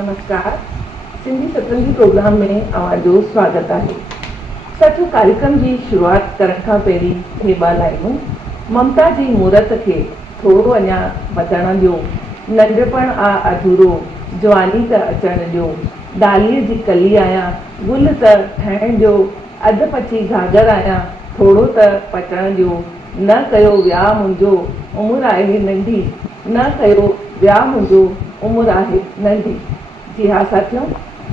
नमस्कार। सिंधी सतरंगी प्रोग्राम में अवाजो स्वागत है। सचो कार्यक्रम की शुरुआत करण खां पहिरीं हे ॿ लाइनूं। ममता जी मूरत खे थोरो अञा वधण ॾियो, नंढपण आ अधूरो, जवानी त अचण ॾियो, डालीअ जी कली आहियां, गुल त ठहण ॾियो, अधु पची घाघर आहियां, थोरो त पचण ॾियो, न कयो वियाह मुंहिंजो, उमिरि आहे नंढी, न कयो वियाह मुंहिंजो, उमिरि आहे नंढी। जी हाँ साथियों,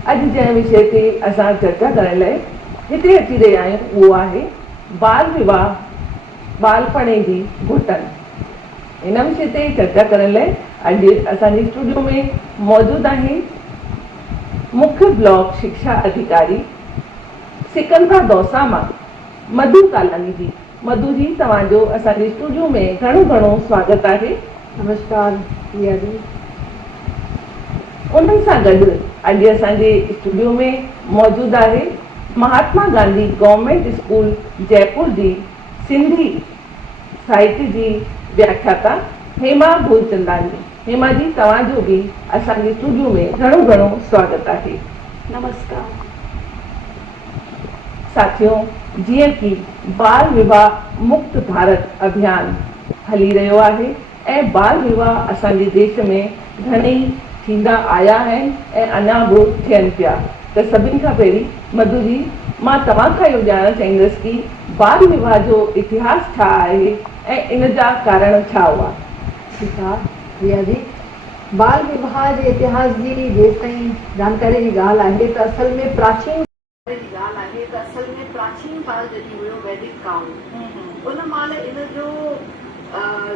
अॼु जंहिं विषय ते असां चर्चा करण लाइ हिते अची रहिया आहियूं उहो आहे बाल विवाह, बालपणे जी घुटन। इन विषय ते चर्चा करण लाइ अॼु असांजे स्टूडियो में मौजूदु आहिनि मुख्य ब्लॉक शिक्षा अधिकारी सिकंदरा दौसा मां मधु कालानी जी। मधु जी, तव्हांजो असांजे स्टूडियो में घणो घणो स्वागत आहे। नमस्कार प्रिया जी। उन्हनि सां गॾु अॼु असांजे स्टूडियो में मौजूदु आहे महात्मा गांधी गवर्नमेंट स्कूल जयपुर जी सिंधी साहित्य जी व्याख्याता हेमा भूलचंदानी। हेमा जी, तव्हांजो बि असांजे स्टूडियो में घणो घणो स्वागत आहे। नमस्कार साथियों, जीअं की बाल विवाह मुक्त भारत अभियान हली रहियो आहे ऐं बाल विवाह असांजे देश में घणेई थींदा आया आहिनि ऐं अञा बि थियनि पिया। त सभिनि खां पहिरीं मधु जी, मां तव्हां खां इहो ॼाणणु चाहींदसि की बाल विवाह जो इतिहास छा आहे ऐं इन जा कारण छा हुआ। ठीकु आहे प्रिया जी। बाल विवाह जे इतिहास जी जेसि ताईं जानकारी जी ॻाल्हि आहे त असल में प्राचीन काल जॾहिं हुयो वैदिक काल, उन महिल इन जो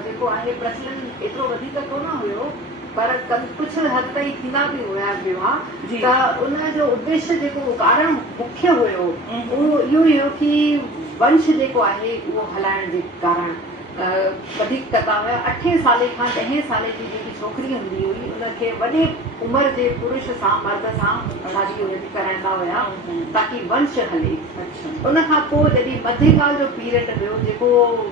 जेको आहे प्रचलन एतिरो वधीक कोन हुयो, पर कुझु हद ताईं थींदा बि हुया विवाह। त उन जो उद्देश्य जेको कारण मुख्य हुयो उहो इहो ई हुयो कि वंश जेको आहे उहो हलाइण जे कारण वधीक कंदा हुया। 8 साले खां 10 साले जी जेकी छोकिरी हूंदी हुई उनखे वॾे उमिरि जे पुरुष सां, मर्द सां शादी कराईंदा हुया ताकि वंश हले। उन खां पोइ जॾहिं मध्यकाल जो पीरियड हुयो, जेको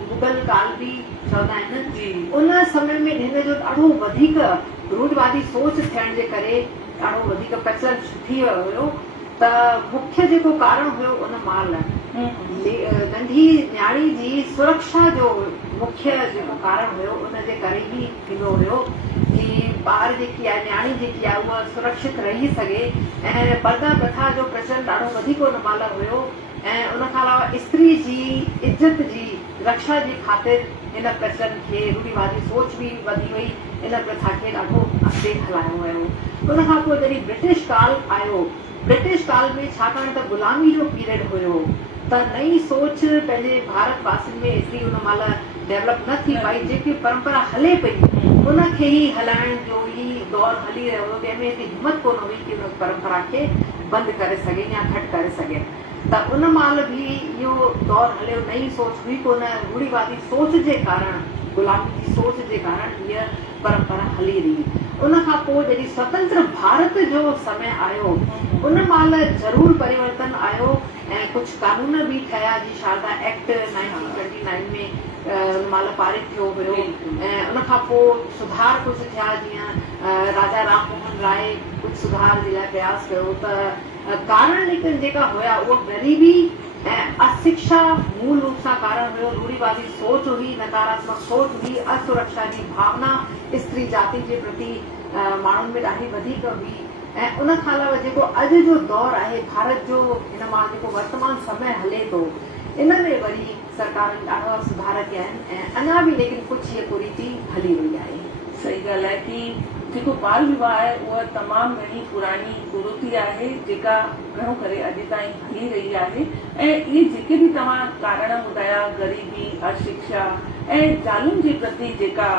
मुगल काल बि चवंदा आहिनि, उन समय में हिन जो ॾाढो वधीक रूढ़वादी सोच थियण जे करे ॾाढो वधीक प्रचलन थी वियो हुयो। त मुख्य जेको कारण हुयो उन महिल नंढी न्याणी जी सुरक्षा जो मुख्य जेको कारण हुयो, उनजे करे ई थींदो हुयो कि ॿार जेकी आहे, न्याणी जेकी आहे, उहा सुरक्षित रही सघे। ऐं पर्दा प्रथा जो प्रचलन ॾाढो वधीक उन महिल हुयो ऐं उन खां अलावा स्त्री जी इज़त जी रक्षा जे ख़ातिर इन प्रचलन खे, रूढ़िवादी सोच बि वधी वई, इन प्रथा खे ॾाढो अॻिते हलायो वियो। उन खां पोइ जॾहिं ब्रिटिश काल आयो, ब्रिटिश काल में छाकाणि त गुलामी जो पीरियड हुयो त नई सोच पंहिंजे भारतवासियुनि में एतिरी उन महिल डेवलप न थी पाई। जेकी परंपरा हले पई उनखे ई हलाइण जो ई दौर हली रहियो हो, जंहिंमें एतिरी हिमत कोन हुई कि उन परंपरा खे बंदि करे सघे या घटि करे सघे। त उन महिल बि इहो दौर हलियो, नई सोच हुई कोन, रूढ़िवादी सोच जे कारण, गुलामी जी सोच जे कारण हीअ परंपरा हली रही। उन खां पोइ जॾहिं स्वतंत्र भारत जो समय आयो, उन महिल ज़रूर परिवर्तन आयो ऐं कुझु कानून बि ठहिया। जी शारदा एक्ट 1929 में उन महिल पारित थियो हुयो ऐं उन खां पोइ सुधार कुझु थिया। जीअं राजा राम मोहन राय कुझु सुधार जे लाइ प्रयास कयो। त कारण लेकिन जेका हुया उहा ग़रीबी ऐं अशिक्षा मूल रूप सां कारण हुयो। रूढ़िवादी सोच हुई, नकारात्मक सोच हुई, असुरक्षा जी भावना स्त्री जाति जे प्रति माण्हुनि में ॾाढी वधीक हुई। ऐं उन खां अलावा जेको अॼु जो दौर आहे भारत जो, हिन मां जेको वर्तमान समय हले थो, इन में वरी सरकारुनि ॾाढा सुधार कया आहिनि ऐं अञा बि लेकिन कुझु हीअ कुरीति हली वई आहे। सही ॻाल्हि आहे कि जेको बाल विवाह आहे उहा तमामु घणी पुराणी कुरीति आहे, जेका घणो करे अॼु ताईं हली रही आहे। ऐं इहे जेके बि तव्हां कारण ॿुधाया, ग़रीबी, अशिक्षा ऐं ज़ालुनि जे प्रति जेका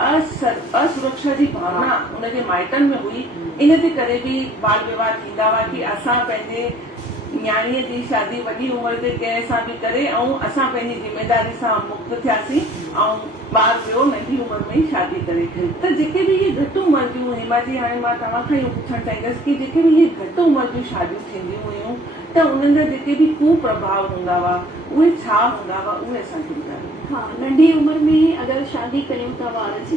असुरक्षा जी भावना उनजे माइटनि में हुई, इन जे करे बि बाल विवाह थींदा हुआ कि असां पंहिंजे न्याणीअ जी शादी वॾी उमिरि ते कंहिं सां बि करे ऐं असां पंहिंजी ज़िम्मेदारी सां मुक्त थियासीं ऐं ॿार वियो नंढी उमिरि में ई शादी करे। त जेके बि इहे घटि उमिरि जूं, हेमा जी, हाणे मां तव्हां खां इहो पुछणु चाहींदसि कि जेके बि इहे घटि उमिरि जूं शादियूं थींदियूं हुयूं, त उन्हनि जा जेके बि कुप्रभाव हूंदा हुआ उहे छा हूंदा हुआ, उहे असांखे ॿुधायो। हाँ, नंढी उमिरि में अगरि शादी कयूं था ॿार जी,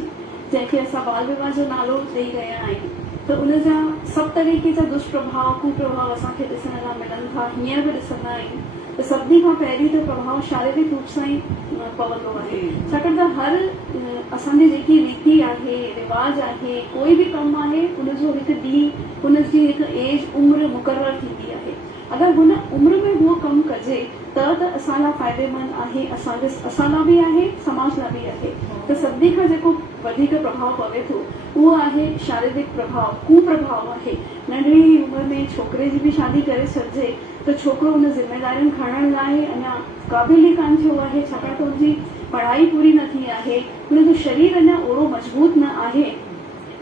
जंहिंखे असां बाल विवाह जो नालो ॾेई रहिया आहियूं, त उन जा सभु तरीक़े जा दुष्प्रभाव कुप्रभाव असांखे ॾिसण लाइ मिलनि था। हींअर बि ॾिसंदा आहियूं त सभिनी खां पहिरीं त प्रभाव शारीरिक रूप सां ई पवंदो आहे, छाकाणि त हर असांजी जेकी रीति आहे रिवाज आहे कोई बि कमु आहे उनजो हिकु ॾींहुं हुनजी हिकु एज उमिरि मुक़ररु थींदी आहे। अगरि हुन उमिरि में उहो कमु कजे त असां लाइ फ़ाइदेमंद आहे, असां लाइ बि आहे, समाज लाइ बि आहे। त सभिनी खां जेको वधीक प्रभाव पवे थो उहो आहे शारीरिक प्रभाव, कुप्रभाव आहे। नंढड़ी उमिरि में छोकिरे जी बि शादी करे छॾिजे त छोकिरो हुन ज़िम्मेदारियूं खणण लाइ अञा क़ाबिल ई कान थियो आहे, छाकाणि त हुनजी पढ़ाई पूरी न थी आहे, हुनजो शरीर अञा ओड़ो मज़बूत न आहे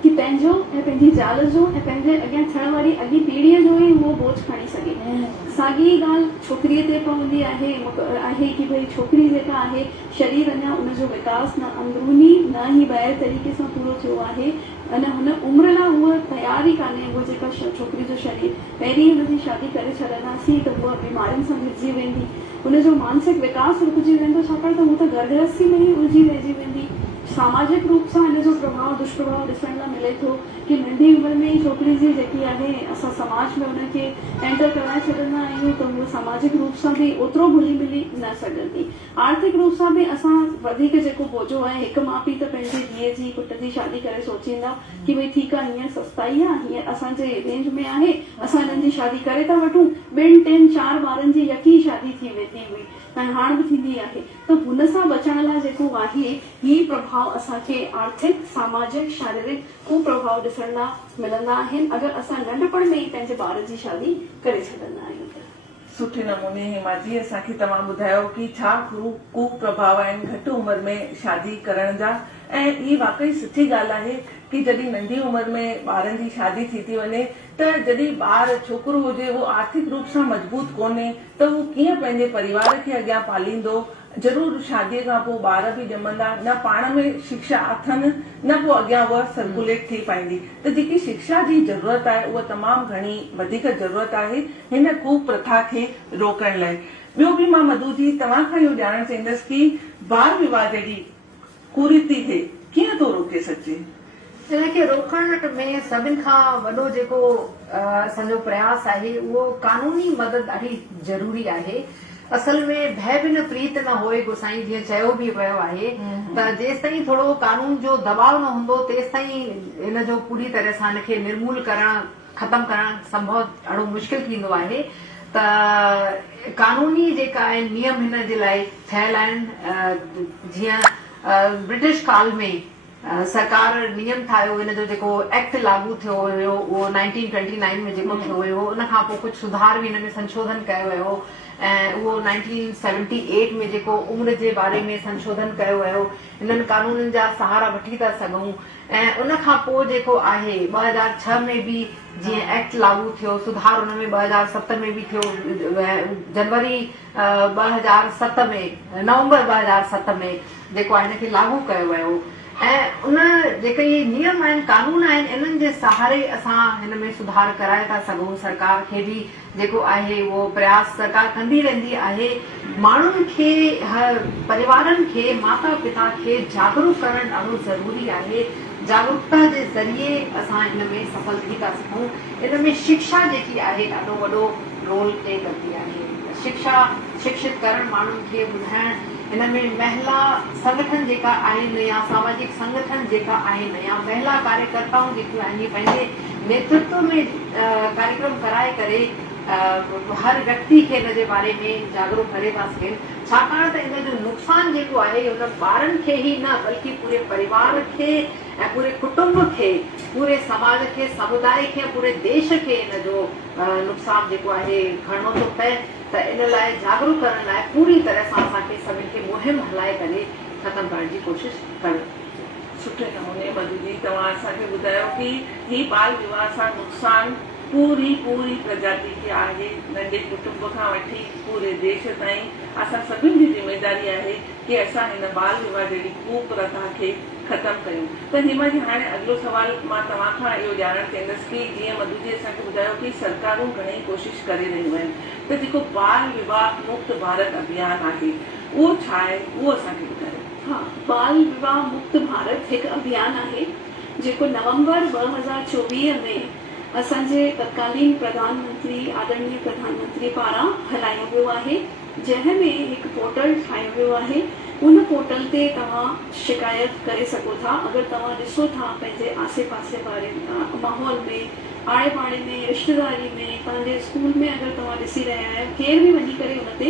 कि पंहिंजो ऐं पंहिंजी ज़ाल जो ऐं पंहिंजे अॻियां थियण वारी अॻी पीढ़ीअ जो ई उहो बोझ खणी सघे। साॻी ॻाल्हि छोकिरीअ ते पवंदी आहे कि भई छोकिरी जेका आहे शरीर अञा उनजो विकास न अंदरूनी न ई ॿाहिरि तरीक़े सां पूरो थियो आहे, अञा हुन उमिरि लाइ उहा तयारी कान्हे। उहा जेका छोकिरी जो शरीर पहिरीं हुनजी शादी करे छॾंदासीं त उहा बीमारियुनि सां घिरजी वेंदी, हुनजो मानसिक विकास रुकिजी वेंदो, छाकाणि त हू त घर गृहस्थी में ई उलझी रहिजी वेंदी। सामाजिक रूप सां हिन जो प्रभाव दुष्प्रभाव ॾिसण लाइ मिले थो कि नंढी उमिरि में ई छोकिरी जी जेकी आहे असां समाज में हुनखे एंटर कराए छॾंदा आहियूं त उहा सामाजिक रूप सां बि ओतिरो घुली मिली न सघंदी। आर्थिक रूप सां बि असां वधीक जेको बोझो आहे, हिकु माउ पीउ त पंहिंजे धीअ जी पुट जी शादी करे सोचींदा कि भई ठीकु आहे हीअं सस्ताई आहे, हीअं असांजे रेंज में आहे, असां हिननि जी शादी करे था वठूं। 2, 3, 4 ॿारनि जी यकी शादी थी वेंदी हुई ऐं हाणे बि थींदी आहे। त हुन सां बचण लाइ जेको आहे ही प्रभाव असांखे आर्थिक सामाजिक शारीरिक कुप्रभाव ॾिसण लाइ मिलंदा आहिनि अगरि असां नंढपण में ई पंहिंजे ॿार जी शादी करे छॾंदा आहियूं। सुठे नमूने हेमा जी असांखे तव्हां ॿुधायो कि छा कुप्रभाव आहिनि घटि उमिरि में शादी करण जा, ऐं ही वाकई सुठी ॻाल्हि आहे कि जॾहिं नंढी उमिरि में ॿारनि जी शादी थी वञे त जॾहिं ॿार छोकिरो हुजे उहो आर्थिक रूप सां मजबूत कोन्हे त उहो कीअं पंहिंजे परिवार खे अॻियां पालींदो। ज़रूर शादीअ खां पोइ ॿार बि ॼमंदा, न पाण में शिक्षा अथनि न पोइ अॻियां उहा सर्कुलेट थी पाईंदी। त जेकी शिक्षा जी ज़रूरत आहे उहा तमामु घणी वधीक ज़रूरत आहे हिन कुप्रथा खे रोकण लाइ। ॿियो बि मां मधु जी तव्हां खां इहो ॼाणणु चाहींदसि कि बाल विवाह जहिड़ी कुरीति थे कीअं थो रोके सघिजे? हिनखे रोकण में सभिनि खां वॾो जेको असांजो प्रयास आहे उहो कानूनी मदद ॾाढी ज़रूरी आहे। असल में भय बिन प्रीत न होए गोसाई जीअं चयो बि वियो आहे त जेसि ताईं थोरो कानून जो दबाव न हूंदो तेसि ताईं इन जो पूरी तरह सां हिनखे निर्मूल करण ख़तमु करण संभव ॾाढो मुश्किल थींदो आहे। त कानूनी जेका आहिनि नियम हिन जे लाइ थियल आहिनि। जीअं ब्रिटिश काल में सरकार नियम ठाहियो, हिन जो जेको एक्ट लागू थियो हुयो उहो 1929 में जेको थियो हुयो, उन खां पोइ कुझु सुधार बि हिन में संशोधन कयो वियो ऐं उहो 1978 में जेको उमिरि जे बारे में संशोधन कयो वियो। हिननि कानूननि जा सहारा वठी था सघूं ऐं उन खां पोइ जेको आहे 2006 में बि जीअं एक्ट लागू थियो, सुधार हुन में 2007 में बि थियो, जनवरी 2007 में नवंबर 2007 में जेको आहे हिनखे लागू कयो वियो। ऐं उन जेके इहे नियम आहिनि कानून आहिनि इन्हनि जे सहारे असां हिन में सुधार कराए था सघूं। सरकार खे बि जेको आहे उहो प्रयास सरकार कंदी रहंदी आहे। माण्हुनि खे परिवारनि खे माता पिता खे जागरूक करणु ॾाढो ज़रूरी आहे। जागरूकता जे ज़रिए असां हिन में सफल थी था सघूं। इन में शिक्षा जेकी आहे ॾाढो वॾो रोल प्ले कंदी आहे। शिक्षित करणु माण्हुनि खे ॿुधाइण, हिन में महिला संगठन जेका आहिनि या सामाजिक संगठन जेका आहिनि या महिला कार्यकर्ताऊं जेकियूं आहिनि पंहिंजे नेतृत्व में कार्यक्रम कराए करे हर व्यक्ति खे हिन जे बारे में जागरूक करे था सघनि। छाकाणि त इन जो नुक़सानु जेको आहे उन ॿारनि खे ई न बल्कि पूरे परिवार खे ऐं पूरे कुटुंब खे, पूरे समाज खे, समुदाय खे, पूरे देश खे इन जो नुक़सानु जेको आहे खणणो थो पए। त इन लाइ जागरूक करण लाइ पूरी तरह सां असांखे सभिनि खे मुहिम हलाए करे ख़तमु करण जी कोशिशि करिणी। सुठे नमूने मधु जी तव्हां असांखे ॿुधायो कि ही बाल विवाह सां नुक़सानु पूरी प्रजाति खे आहे, नंढे कुटुंब खां वठी पूरे देश ताईं। असां सभिनि जी ज़िमेदारी आहे कि असां हिन बाल विवाह जहिड़ी कुप्रथा खे ख़तमु कयूं। त हेमा जी हाणे अॻिलो सवाल मां तव्हां खां इहो ॼाणणु चाहींदसि कि जीअं मधु जी असांखे ॿुधायो कि सरकारूं घणेई कोशिशि करे रहियूं आहिनि, त जेको बाल विवाह मुक्त भारत अभियान आहे उहो छा आहे, उहो असांखे ॿुधायो। हाँ, बाल विवाह मुक्त भारत हिकु अभियान आहे जेको नवंबर 2024 में असांजे तत्कालीन प्रधानमंत्री आदरणीय प्रधानमंत्री पारां हलायो वियो आहे, जंहिंमें हिकु पोर्टल ठाहियो वियो आहे। उन पोर्टल ते तव्हां शिकायत करे सघो था। अगरि तव्हां ॾिसो था पंहिंजे आसे पासे वारे माहौल में, आड़े पाड़े में, रिश्तेदारी में, तव्हांजे स्कूल में अगरि तव्हां ॾिसी रहिया आहियो, केर बि वञी करे उन ते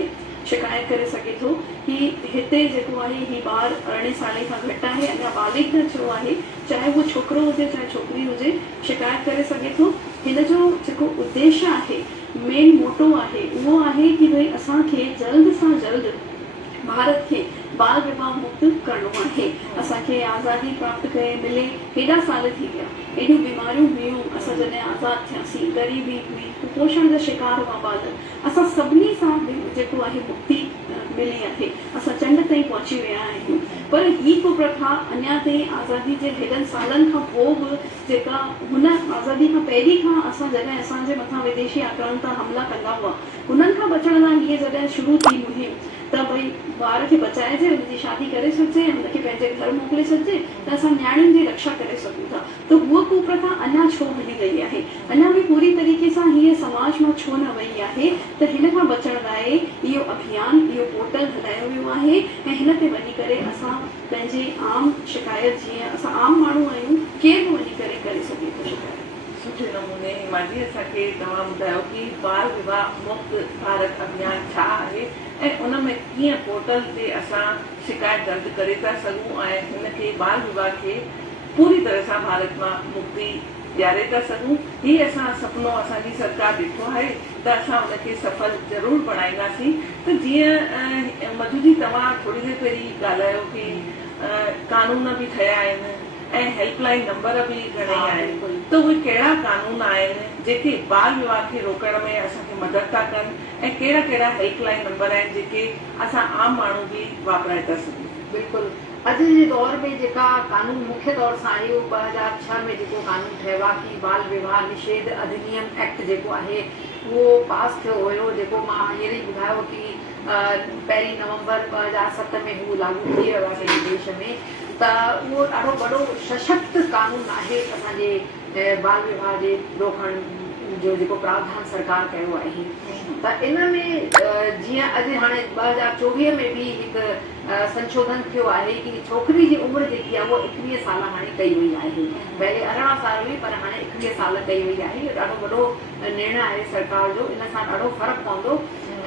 शिकायत करे सघे थो कि हिते जेको आहे ही ॿार 18 साल खां घटि आहे, अञा बालिग न थियो आहे, चाहे उहो छोकिरो हुजे चाहे छोकिरी हुजे, शिकायत करे सघे थो। हिन जो जेको उद्देश्य आहे, मेन मोटो आहे, उहो आहे कि भई असांखे जल्द सां जल्द भारत खे बाल विवाह मुक्त करणो आहे। असांखे आज़ादी प्राप्त करे मिले हेॾा साल थी विया, एॾियूं बीमारियूं हुयूं, असां जॾहिं आज़ाद थियासीं, ग़रीबी हुई, कुपोषण जा शिकार हुआ ॿार, असां सभिनी सां जेको आहे मुक्ति मिली आहे, असां चंड ताईं पहुची विया आहियूं। पर ही कुप्रथा अञा ताईं आज़ादी जे हेॾनि सालनि खां पोइ बि, जेका हुन आज़ादी खां पहिरीं खां असां जॾहिं असांजे मथां विदेशी आक्रांता हमला कंदा हुआ, हुननि खां बचण लाइ हीअ जॾहिं शुरू थी मुहिम, त भई ॿार खे बचाइजे, हुनजी शादी करे छॾिजे, हुनखे पंहिंजे घर मोकिले छॾिजे, त असां न्याणियुनि जी रक्षा करे सघूं था। त उहा कुप्रथा अञा छो हली रही आहे, अञा बि पूरी तरीक़े सां हीअ समाज मां छो न वई आहे? त हिन खां बचण लाइ इहो अभियान, इहो पोर्टल हलायो वियो आहे ऐं हिन ते वञी करे असां पंहिंजे आम शिकायत, जीअं असां आम माण्हू आहियूं, केर बि वञी करे सघे थो शिकायत। सुठे नमूने हिमा जी असांखे तव्हां ॿुधायो कि बाल विवाह मुक्त भारत अभियान छा आहे ऐं उन में कीअं पोर्टल ते असां शिकायत दर्ज करे था सघूं ऐं हिनखे बाल विवाह खे पूरी तरह सां भारत मां मुक्ति ॾियारे था सघूं। हीअ असां सुपिनो असांजी सरकार ॾिठो आहे त असां उनखे सफल ज़रूरु बणाईंदासीं। त जीअं मधु जी तव्हां थोरी देरि पहिरीं ॻाल्हायो कि कानून बि ठहिया आहिनि ऐं हेल्पलाइन नंबर बि घणेई आहिनि, त उहे कहिड़ा कानून आहिनि जेके बाल विवाह खे रोकण में असांखे मदद था कनि ऐं कहिड़ा कहिड़ा हेल्पलाइन नंबर आहिनि जेके असां आम माण्हू बि वापराए था सघूं? बिल्कुलु, अॼु जे दौर में जेका कानून मुख्य तौर सां आयो 2006 में जेको कानून ठहियो आहे कि बाल विवाह निषेध अधिनियम एक्ट जेको आहे उहो पास थियो हुयो, जेको मां हींअर ई ॿुधायो कि 1 नवंबर 2007 में हू लागू थी वियो आहे असांजे देश में। त उहो ॾाढो वॾो सशक्त कानून आहे असांजे बाल विवाह जे रोकण जो जेको प्रावधान सरकार कयो आहे। त इन में जीअं अॼु हाणे 2024 में बि हिकु संशोधन थियो आहे कि छोकिरी जी उमिरि जेकी आहे उहा 21 साल हाणे कई वई आहे। पहले 18 साल हुई, पर हाणे 21 साल कई वई आहे। इहो ॾाढो वॾो निर्णय आहे सरकार जो, इन सां ॾाढो फ़र्क़ु पवंदो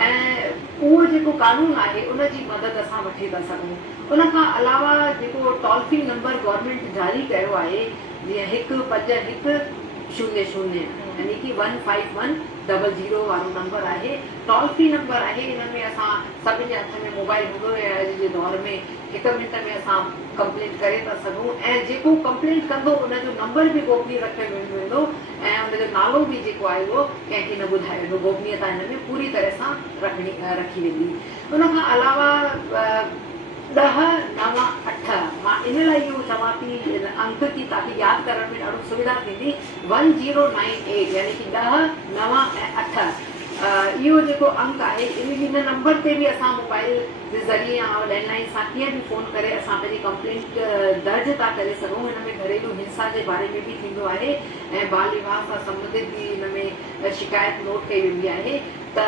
ऐं उहो जेको कानून आहे उनजी मदद असां वठी था सघूं। उन खां अलावा जेको टोल फ्री नंबर गवर्नमेंट जारी कयो आहे, जीअं 15100 यानी कि 15100 वारो नंबर आहे, टोल फ्री नंबर आहे। इन में असां सभिनि जे हथ में मोबाइल हूंदो आहे। अॼु जे दौर में 1 मिंट में असां कंप्लेंट करे था सघूं ऐं जेको कंप्लेंट कंदो उनजो नंबर बि गोपनीय रखियो वेंदो ऐं उनजो नालो बि जेको आहे उहो कंहिंखे न ॿुधाए वेंदो। गोपनीयता हिन में पूरी तरह सां रखी वेंदी। उन खां अलावा 1098, मां इन लाइ इहो चवां थी अंक की ताकि यादि करण में ॾाढो सुविधा थींदी। 1098 यानी कि 10, 9 ऐं 8 इहो जेको अंक आहे, इन नंबर ते बि असां मोबाइल जे ज़रिए या लैंडलाइन सां कीअं बि फ़ोन करे असां पंहिंजी कंप्लेंट दर्ज था करे सघूं। हिन में घरेलू हिंसा जे बारे में बि थींदो आहे ऐं बाल विवाह सां संबंधित बि हिन में शिकायत नोट कई वेंदी आहे। त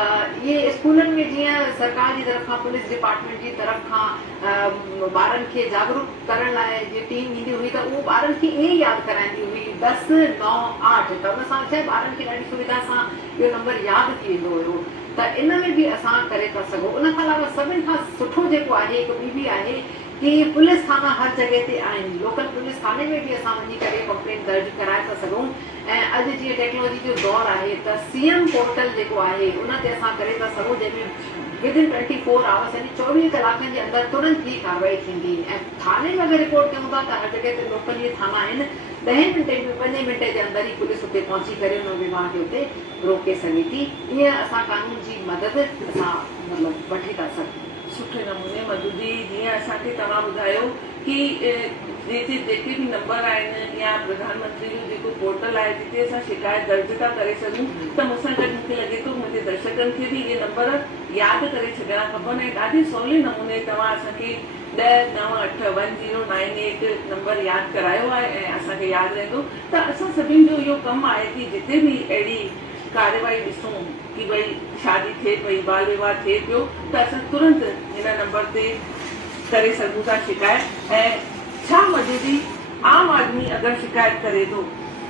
इहे स्कूलनि में जीअं सरकार जी तरफ़ खां, पुलिस डिपार्टमेंट जी तरफ़ खां ॿारनि खे जागरूक करण लाइ जीअं टीम ईंदी हुई, त उहो ॿारनि खे ईअं ई यादि कराईंदी हुई 10, 9, 8। त उन सां छा ॿारनि खे ॾाढी सुविधा सां इहो नंबर यादि थी वेंदो हुयो। त इन में बि असां करे था सघूं। उन खां अलावा सभिनि खां सुठो जेको आहे, हिकु ॿी बि आहे कि पुलिस थाना हर जॻह ते आहिनि। लोकल पुलिस थाने में बि असां वञी करे कंप्लेंट दर्ज कराए था सघूं। ऐं अॼु जीअं टेक्नोलॉजी जो दौर आहे, त CM पोर्टल जेको आहे उन ते असां करे था सघूं, जंहिंमें विदिन 24 आवर्स यानी 24 कलाकनि जे अंदरि तुरंत ई कार्रवाई थींदी। ऐं थाने में अगरि रिपोर्ट कयूं था त हर जॻह ते लोकल इहे थाना आहिनि, 10 मिंटे में 5 मिंटे जे अंदरि ई पुलिस उते पहुची करे उन विवाह खे उते रोके सघे थी। ईअं असां कानून जी मदद असां मतिलबु वठी था सघूं। सुठे नमूने मधु जी जीअं असांखे तव्हां ॿुधायो कि जेके बि नंबर आहिनि या प्रधानमंत्री जो जेको पोर्टल आहे जिते असां शिकायत दर्ज था करे सघूं त मूंसां गॾु मूंखे लॻे थो मुंहिंजे दर्शकनि खे बि इहे नंबर यादि करे छॾणा खपनि ऐं ॾाढे सवले नमूने तव्हां असांखे 10981098 नंबर यादि करायो आहे ऐं असांखे यादि रहंदो त असां सभिनि जो इहो कमु आहे कि जिते बि अहिड़ी कार्यवाही ॾिसूं कि भई शादी थिए पई बाल विवाह थिए पियो त असां तुरंत हिन नंबर ते करे सघूं था शिकायत। ऐं छा मधु जी आम आदमी अगरि शिकायत करे थो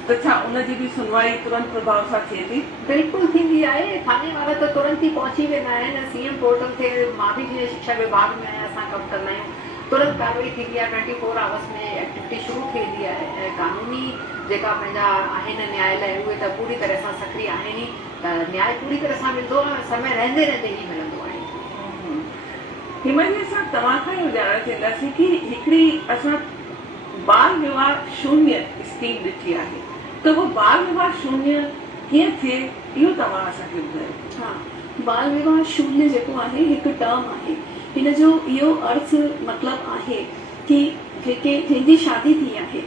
त छा उनजी बि सुनवाई तुरंत प्रभाव सां थिए थी? बिल्कुलु थींदी आहे। थाने वारा त तुरंत ई पहुची वेंदा आहिनि। सीएम पोर्टल ते मां बि जीअं शिक्षा विभाग में आहियां, असां कमु कंदा आहियूं, तुरंत कार्रवाई थींदी आहे। 24 आवर्स में एक्टिविटी शुरू थी वेंदी आहे ऐं कानूनी जेका पंहिंजा आहिनि न्यायालय उहे त पूरी तरह सां सक्रिय आहिनि ई, त न्याय पूरी तरह सां मिलंदो आहे, समय रहंदे रहंदे ई मिलंदो आहे। हिमानी सां तव्हां खां इहो ॼाणणु चाहींदासीं कि हिकिड़ी असां बाल विवाह शून्य स्कीम ॾिठी आहे, त उहो बाल विवाह शून्य कीअं थिए इहो तव्हां असांखे ॿुधायो। हाँ, बाल विवाह शून्य जेको आहे हिकु टर्म आहे। हिन जो इहो अर्थ मतिलबु आहे कि जंहिंजी शादी थी आहे,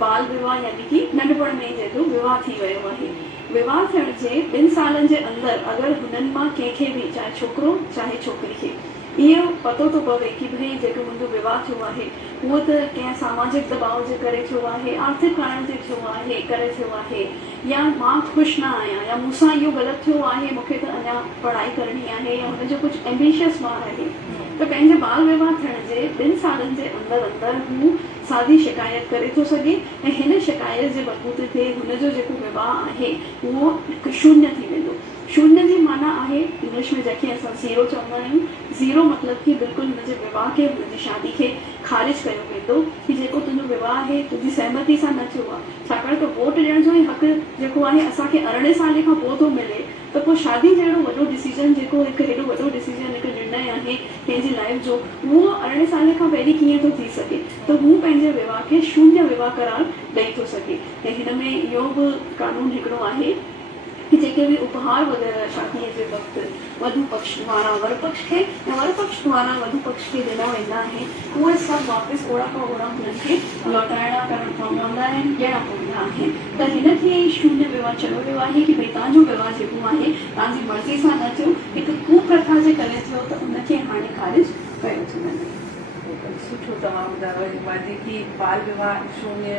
बाल विवाह यानी कि नंढपण में जेको विवाह थी वियो आहे, विवाह थियण जे 2 सालनि जे अंदरि अगरि हुननि मां कंहिंखे बि चाहे छोकिरो चाहे छोकिरी खे इहो पतो थो पवे कि भई जेको मुंहिंजो विवाह थियो आहे उहो त कंहिं सामाजिक दबाव जे करे थियो आहे, आर्थिक कारण ते थियो आहे, करे थियो आहे, या मां ख़ुशि न आहियां, या मूंसां इहो ग़लति थियो आहे, मूंखे त अञा पढ़ाई करणी आहे, या हुनजो कुझु एम्बिशियस ॿार आहे, त पंहिंजे बाल विवाह थियण जे 2 सालनि जे अंदरि हू सादी शिकायत करे थो सघे ऐं हिन शिकायत जे बलबूते ते हुनजो जेको विवाह आहे उहो हिकु शून्य थी वेंदो। शून्य जी माना आहे इंग्लिश में जंहिंखे असां ज़ीरो चवंदा आहियूं। ज़ीरो मतिलबु कि बिल्कुलु हुनजे विवाह खे, हुनजी शादी खे ख़ारिज कयो वेंदो कि जेको तुंहिंजो विवाह आहे तुंहिंजी सहमति सां न थियो आहे। छाकाणि त वोट ॾियण जो ई हक़ु जेको आहे असांखे 18 साल खां पोइ थो मिले, त पोइ शादी जहिड़ो वॾो डिसीजन, जेको हिकु हेॾो वॾो डिसीजन, हिकु निर्णय आहे पंहिंजी लाइफ जो, उहो 18 साल खां पहिरीं कीअं थो थी सघे, त हू पंहिंजे विवाह खे शून्य विवाह करार ॾेई थो सघे। ऐं हिन में इहो बि कानून हिकिड़ो आहे कि जेके बि उपहार वग़ैरह शादीअ जे वक़्तु वधू पक्ष द्वारा वर पक्ष खे ऐं वर पक्ष द्वारा वधू पक्ष खे ॾिना वेंदा आहिनि, उहे सभु वापसि ओड़ा खां ओड़ा हुननि खे लौटाइणा करणु पवंदा आहिनि, ॾियणा पवंदा आहिनि। त हिन खे शून्य विवाह चयो वियो आहे कि भई तव्हांजो विवाह जेको आहे तव्हांजी मर्ज़ी सां न थियो, हिकु कुप्रथा जे करे थियो, त उनखे हाणे ख़ारिज कयो थो वञे। सुठो तव्हां ॿुधायो हिमाजी कि बाल विवाह शून्य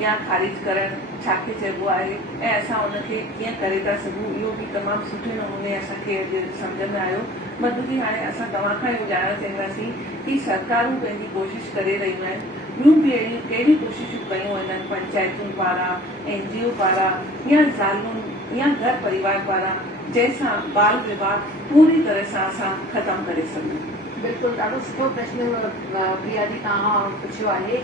या ख़ारिज करणु छाखे चइबो आहे ऐं असां उनखे कीअं करे था सघूं, इहो बि तमामु सुठे नमूने असांखे अॼु सम्झ में आयो। मधु जी, हाणे असां तव्हां खां इहो ॼाणणु चाहींदासीं कि सरकारूं पंहिंजी कोशिशि करे रहियूं आहिनि, ॿियूं बि अहिड़ियूं कहिड़ी कोशिशूं कयूं आहिनि पंचायतुनि पारां, NGO पारां या ज़ालुनि या घर परिवार पारां, जंहिंसां बाल विवाह पूरी तरह सां असां ख़तमु करे सघूं? बिल्कुलु, ॾाढो सुठो प्रश्न प्रिया जी तव्हां पुछियो आहे।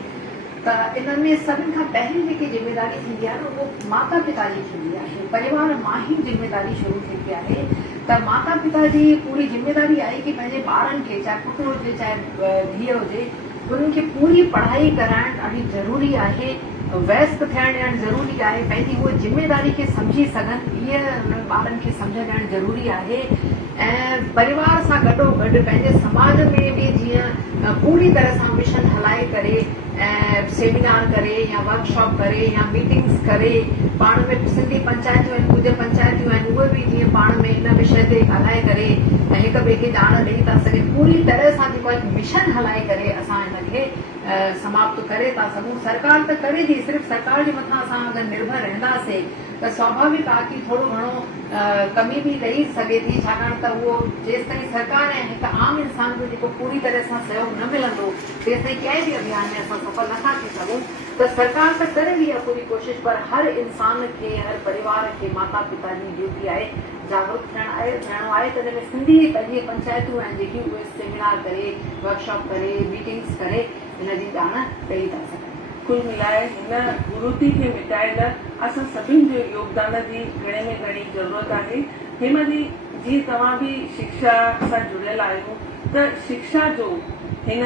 त इन में सभिनि खां पहिरीं जेकी ज़िमेदारी थींदी आहे न, उहो माता पिता जी थींदी आहे। परिवार मां ई ज़िमेदारी शुरू थींदी आहे। त माता पिता जी पूरी ज़िमेदारी आहे कि पंहिंजे ॿारनि खे, चाहे पुटु हुजे चाहे धीअ हुजे, उन्हनि खे पूरी पढ़ाई कराइणु ॾाढी ज़रूरी आहे, व्यस्त थियणु ॾियणु ज़रूरी आहे, पंहिंजी उहा ज़िमेदारी खे सम्झी सघनि, इहा उन्हनि ॿारनि खे सम्झ ॾियणु ज़रूरी आहे। ऐं परिवार सां गॾोगॾु पंहिंजे समाज में बि जीअं पूरी तरह सां मिशन हलाए करे ऐं सेमिनार करे या वर्कशॉप करे या मीटिंग्स करे, पाण में सिंधी पंचायतूं आहिनि, कुझु पंचायतूं आहिनि, उहे बि जीअं पाण में इन विषय ते ॻाल्हाए करे ऐं हिक ॿिए खे ॼाण ॾेई था सघनि। पूरी तरह सां जेको आहे मिशन हलाए करे असां हिनखे समाप्त करे था सघूं। सरकार त करे थी, सिर्फ़ु सरकार जे मथां असां अगरि निर्भर रहंदासीं त स्वाभाविक आहे कि थोरो घणो कमी बि रही सघे थी, छाकाणि त उहो जेसिताईं सरकार ऐं हिकु आम इंसान खे जेको पूरी तरह सां सहयोग न मिलंदो, तेसिताईं कंहिं बि अभियान में असां सफल नथा थी सघूं। त सरकार त करे रही आहे पूरी कोशिशि, पर हर इंसान खे, हर परिवार खे, माता पिता जी ड्यूटी आहे जागरूक थियणो आहे। त हिन में सिंधी पंहिंजी पंचायतूं आहिनि जेकी उहे सेमिनार करे, वर्कशॉप करे, मीटिंग्स करे हिन जी ॼाण ॾेई था सघनि। कुल मिलाए हिन कुरीति खे मिटाइण लाइ असां सभिनि जो योगदान जी घणे में घणी ज़रूरत आहे। हेमा जी, जीअं तव्हां बि शिक्षा सां जुड़ियल आहियो, त शिक्षा जो हिन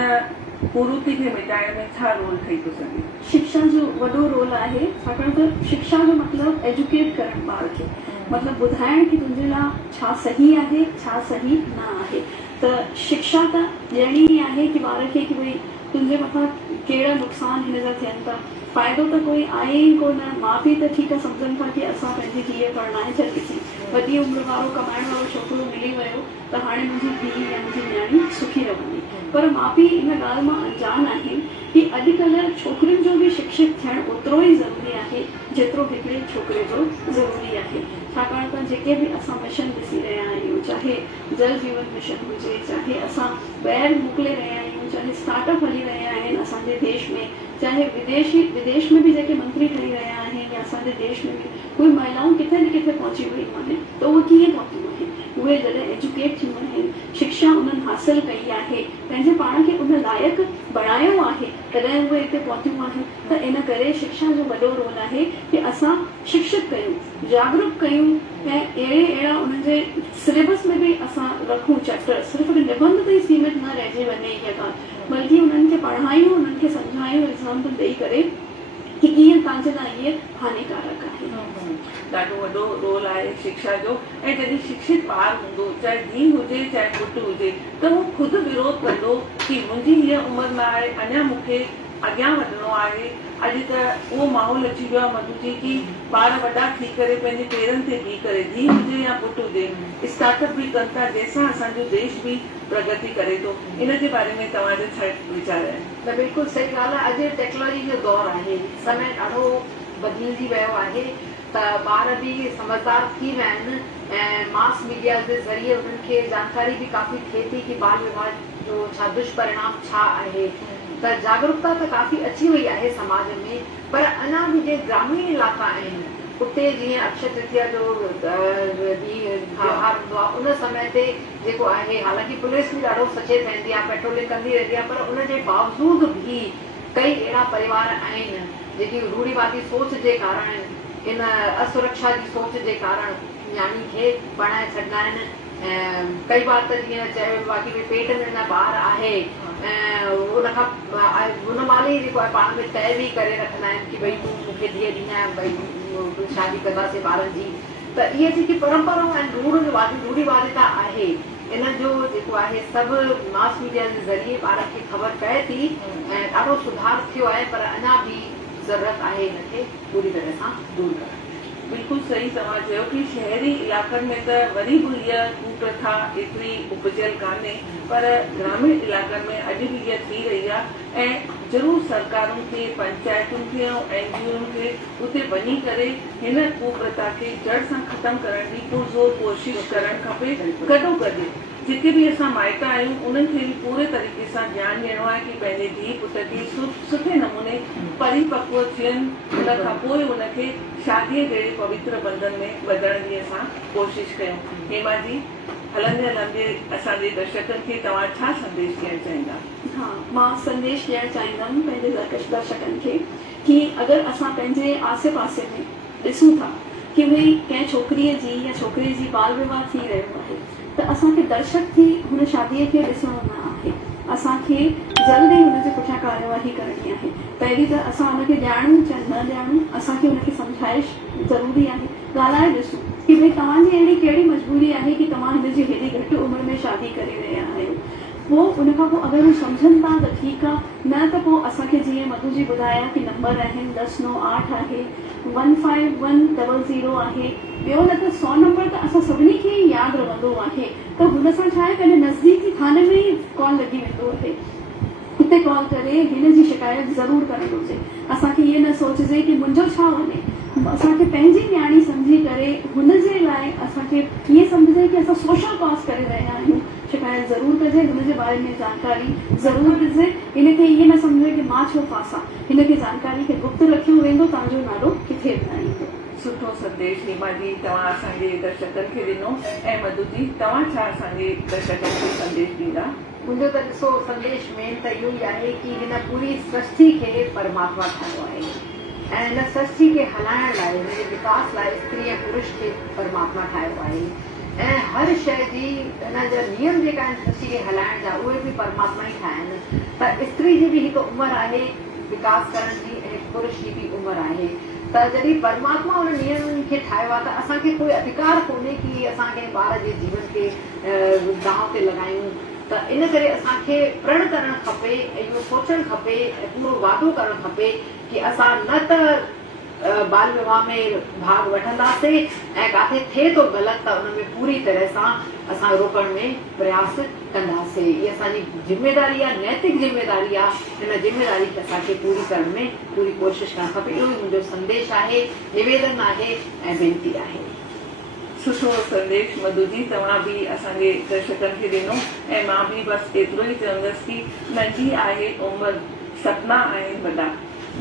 कुरीति खे मिटाइण में छा रोल ठही थो सघे? शिक्षा जो वॾो रोल आहे, छाकाणि त शिक्षा जो मतिलबु एजुकेट करणु ॿार खे, मतिलबु ॿुधाइण कि तुंहिंजे लाइ छा सही आहे, छा सही न आहे। त शिक्षा त ॾियणी ई आहे कि ॿार खे कि भई तुंहिंजे मथां कहिड़ा नुक़सान हिन जा थियनि था। फ़ाइदो त कोई आहे ई कोन। माउ पीउ त ठीकु आहे सम्झनि था कि असां पंहिंजी धीअ पढ़ाए छॾीसीं, वॾी उमिरि वारो कमाइण वारो छोकिरो मिली वियो त हाणे मुंहिंजी धीउ या मुंहिंजी न्याणी सुखी रहंदी। पर माउ पीउ इन ॻाल्हि मां अनजान आहिनि कि अॼुकल्ह छोकिरियुनि जो बि शिक्षित थियणु ओतिरो ई ज़रूरी आहे जेतिरो हिकिड़े छोकिरे जो ज़रूरी आहे। छाकाणि त जेके बि असां मिशन ॾिसी रहिया आहियूं, चाहे जल जीवन मिशन हुजे, चाहे असां ॿाहिरि मोकिले रहिया आहियूं, चाहे स्टार्टअप हली रहिया आहिनि असांजे देश में, चाहे विदेश में बि जेके मंत्री ठही रहिया आहिनि या असांजे देश में बि कोई महिलाऊं किथे न किथे पहुची वियूं आहिनि त उहे कीअं पहुतियूं आहिनि? उहे जॾहिं एजुकेट थियूं आहिनि, शिक्षा उन्हनि हासिल कई आहे, पंहिंजे पाण खे उन लाइक़ु बणायो आहे, तॾहिं उहे हिते पहुतियूं आहिनि। त इन करे शिक्षा जो वॾो रोल आहे कि असां शिक्षित कयूं, जागरूक कयूं ऐं अहिड़ा उन्हनि जे सिलेबस में बि असां रखूं चैप्टर, सिर्फ़ु निबंध ताईं सीमित न रहिजी वञे इहा ॻाल्हि, बल्कि उन्हनि खे पढ़ायूं, उन्हनि खे सम्झायूं एग्ज़ाम्पल ॾेई करे कि कीअं तव्हांजे लाइ इहे हानिकारक आहे। ॾाढो वॾो रोल आहे शिक्षा जो। ऐं जॾहिं शिक्षित ॿार हूंदो, चाहे धीउ हुजे चाहे पुटु हुजे, त उहो ख़ुदि विरोध कंदो कि मुंहिंजी हीअ उमिरि न आहे, अञा मूंखे अॻियां वधिणो आहे। अॼु त उहो माहौल अची वियो आहे मधु जी कि ॿार वॾा थी करे पंहिंजे पेरनि ते बीह करे, धीउ हुजे या पुटु हुजे, स्टार्टअप बि कनि था, जंहिंसां असांजो देश बि प्रगति करे थो। इन जे बारे में तव्हांजा छा वीचार आहिनि? त बिल्कुलु सही ॻाल्हि आहे। अॼु टेक्नोलॉजी जो दौरु आहे, समय ॾाढो बदिलजी वियो आहे, त ॿार बि समझदार थी विया आहिनि ऐं मास मीडिया जे ज़रिए उन्हनि खे जानकारी बि काफ़ी थिए थी कि बाल विवाह जो छा दुष्परिणाम छा आहे। त जागरूकता त काफ़ी अची वई आहे समाज में, पर अञा बि जे ग्रामीण इलाइक़ा आहिनि उते जीअं अक्षय तृतीया जो त्योहार हूंदो आहे, उन समय ते जेको आहे, हालांकि पुलिस बि ॾाढो सचेत रहंदी आहे, पेट्रोलिंग कंदी रहंदी आहे, पर उन जे बावजूद बि कई अहिड़ा परिवार आहिनि जेकी रूढ़िवादी सोच जे कारण, इन असुरक्षा जी सोच जे कारण न्याणी खे पढ़ाए छॾंदा आहिनि। ऐं कई बार त जीअं चयो वेंदो आहे कि पेट में न ॿार आहे ऐं उनखां उन महिल ई जेको आहे पाण में तय बि करे रखंदा आहिनि कि भई तूं मूंखे धीअ ॾींदा, भई शादी कंदासीं ॿारनि जी। त इहे जेकी परंपराऊं आहिनि, रूढ़िवादिता आहे, इन जो जेको आहे सभु मास मीडिया जे ज़रिए ॿार खे ख़बर पए थी ऐं ॾाढो सुधार थियो आहे, पर अञा बि ज़रूरत आहे इनखे पूरी तरह सां दूर करण। बिल्कुलु सही तव्हां चयो कि शहरी इलाइक़नि में त वरी बि इहा कुप्रथा एतिरी उपजियल कान्हे, पर ग्रामीण इलाइक़नि में अॼु बि इहा थी रही आहे। ऐं ज़रूरु सरकारुनि खे, पंचायतुनि खे ऐं NGO खे उते वञी करे हिन कुप्रथा खे जड़ सां ख़तमु करण जी पुरज़ोर कोशिशि करणु खपे। गॾोगॾु जेके बि असां माइट आहियूं उन्हनि खे बि पूरे तरीक़े सां ध्यानु ॾियणो आहे कि पंहिंजे धीउ पुट खे सुठे नमूने परिपक्व थियनि, उन खां पोइ उनखे शादीअ जहिड़े पवित्र बंधन में वधण जी असां कोशिशि कयूं। हेमा जी, हलंदे हलंदे असांजे दर्शकनि खे तव्हां छा संदेश ॾियणु चाहींदा? हाँ, मां संदेश ॾियणु चाहींदमि पंहिंजे दर्शकनि खे कि अगरि असां पंहिंजे आसे पासे में ॾिसूं था कि भई कंहिं छोकिरीअ जी या छोकिरे जी बाल विवाह थी रहियो आहे, त असांखे दर्शक थी हुन शादीअ खे ॾिसणो न आहे, असांखे जल्दी हुनजे पुठियां कार्यवाही करणी आहे। पहिरीं त असां हुनखे ॼाणूं चाहे न ॼाणूं, असांखे हुनखे सम्झाइण ज़रूरी आहे, ॻाल्हाए ॾिसूं कि भई तव्हांजी अहिड़ी कहिड़ी मजबूरी आहे कि तव्हां हिनजी हेॾी घटि उमिरि में शादी करे रहिया आहियो। पोइ उनखां पोइ अगरि हू सम्झनि था त ठीकु आहे, न त पोइ असांखे जीअं मधु जी ॿुधाया कि नंबर आहिनि 1098 आहे, 15100 आहे, ॿियो न त 100 नंबर त असां सभिनी खे ई यादि रहंदो आहे। त हुन सां छा आहे, पंहिंजे नज़दीकी थाने में ई कॉल लॻी वेंदो आहे, उते कॉल करे हिन जी शिकायत ज़रूरु करणु घुरिजे। असांखे इहे न सोचिजे कि मुंहिंजो छा वञे, असांखे पंहिंजी न्याणी सम्झी करे हुनजे लाइ असांखे इहे सम्झजे कि असां सोशल कॉज करे रहिया आहियूं। शिकायत ज़रूरु कजे, हुनजे बारे में जानकारी ज़रूरु ॾिजे। इनखे इहे न सम्झे कि मां छो फासां, हिनखे जानकारी खे गुप्त रखियो वेंदो, तव्हांजो नालो किथे न ईंदो। सुठो संदेश हेमा जी तव्हां असांजे दर्शकनि खे ॾिनो। ऐं मधु जी, तव्हां छा असांजे दर्शकनि खे संदेश ॾींदा? मुंहिंजो त ॾिसो संदेश मेन त इहो ई आहे कि हिन पूरी सृष्टि खे परमात्मा ठाहियो आहे ऐं हिन सृष्टि खे हलाइण लाइ, हिनजे विकास लाइ स्त्री ऐं पुरुष खे परमात्मा ठाहियो आहे ऐं हर शइ जी हिन जा नियम जेका आहिनि सृष्टि खे हलाइण जा, उहे बि परमात्मा ई ठाहिया आहिनि। त स्त्री जी बि हिकु उमिरि आहे विकास करण जी ऐं पुरुष जी बि उमिरि आहे। त जॾहिं परमात्मा उन नियमनि खे ठाहियो आहे त असांखे कोई अधिकार कोन्हे कि असांखे ॿार जे जीवन खे दांव ते लॻायूं त इन करे असांखे प्रण करणु खपे ऐं इहो सोचणु खपे ऐं पूरो वादो करणु खपे कि असां न त बाल विवाह में भाग वठंदासीं ऐं काथे थिए थो ग़लति त उन में पूरी तरह सां असां रोकण में प्रयास कंदासीं। इहा असांजी ज़िमेदारी आहे, नैतिक ज़िमेदारी आहे। हिन ज़िमेदारी खे असांखे पूरी करण में पूरी कोशिशि करणु खपे। इहो ई मुंहिंजो संदेश आहे, निवेदन आहे ऐं वेनती आहे। सुठो संदेश मधु जी तव्हां बि असांजे दर्शकनि खे ॾिनो ऐं मां बि बसि एतिरो ई चवंदसि कि नंढी आहे उमिरि, सपना आहिनि वॾा।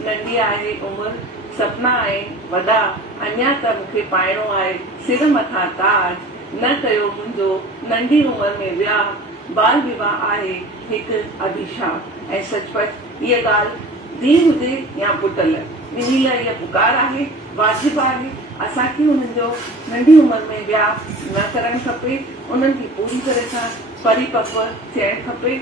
नंढी आहे उमिरि, सपना आहिनि वॾा। अञा त मूंखे पाइणो आहे सिर मथां ताज। न कयो मुंहिंजो नंढी उमिरि में वियाह। बाल विवाह आहे हिकु अभिशाप। ऐं सचपच इहा ॻाल्हि धीउ हुजे या पुटल, ॿिन्ही लाइ इहा पुकार आहे, वाजिबु आहे। असांखे उन्हनि जो नंढी उमिरि में वियाह न करणु खपे। उन्हनि खे पूरी तरह सां परिपक्व थियणु खपे।